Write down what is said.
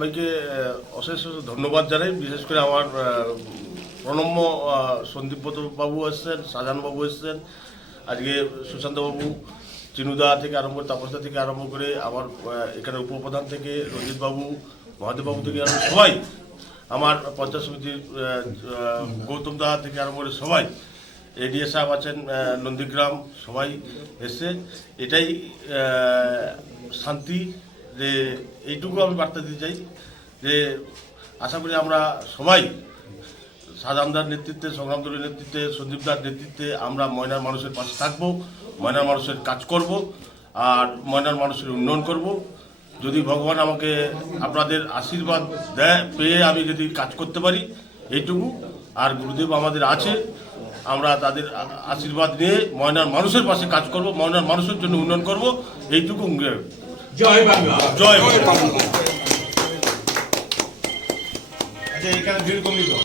সবাইকে অশেষ ধন্যবাদ জানাই। বিশেষ করে আমার প্রণম্য সন্দীপব্রত বাবু এসছেন, শাহজাহান বাবু এসছেন, আজকে সুশান্ত বাবু, চিনুদা থেকে আরম্ভ করে তাপসদা থেকে আরম্ভ করে আমার এখানে উপপ্রধান থেকে রঞ্জিত বাবু, মহাদেব বাবু থেকে আরম্ভ সবাই, আমার পঞ্চায়েত সমিতির গৌতম দা থেকে আরম্ভ করে সবাই, এডিএ সাহেব আছেন নন্দীগ্রাম, সবাই এসছে। এটাই শান্তি, যে এইটুকু আমি বার্তা দিতে চাই যে আশা করি আমরা সবাই শাহজাহানদার নেতৃত্বে, সংগ্রাম দলের নেতৃত্বে, সন্দীপদার নেতৃত্বে আমরা ময়নার মানুষের পাশে থাকবো, ময়নার মানুষের কাজ করব আর ময়নার মানুষের উন্নয়ন করব। যদি ভগবান আমাকে আপনাদের আশীর্বাদ দেয়, পেয়ে আমি যদি কাজ করতে পারি এইটুকু, আর গুরুদেব আমাদের আছে, আমরা তাদের আশীর্বাদ নিয়ে ময়নার মানুষের পাশে কাজ করব, ময়নার মানুষের জন্য উন্নয়ন করব, এইটুকু। জয় বাংলা, জয় বাংলা। আচ্ছা, এখানে ভিড় কমিয়ে দাও।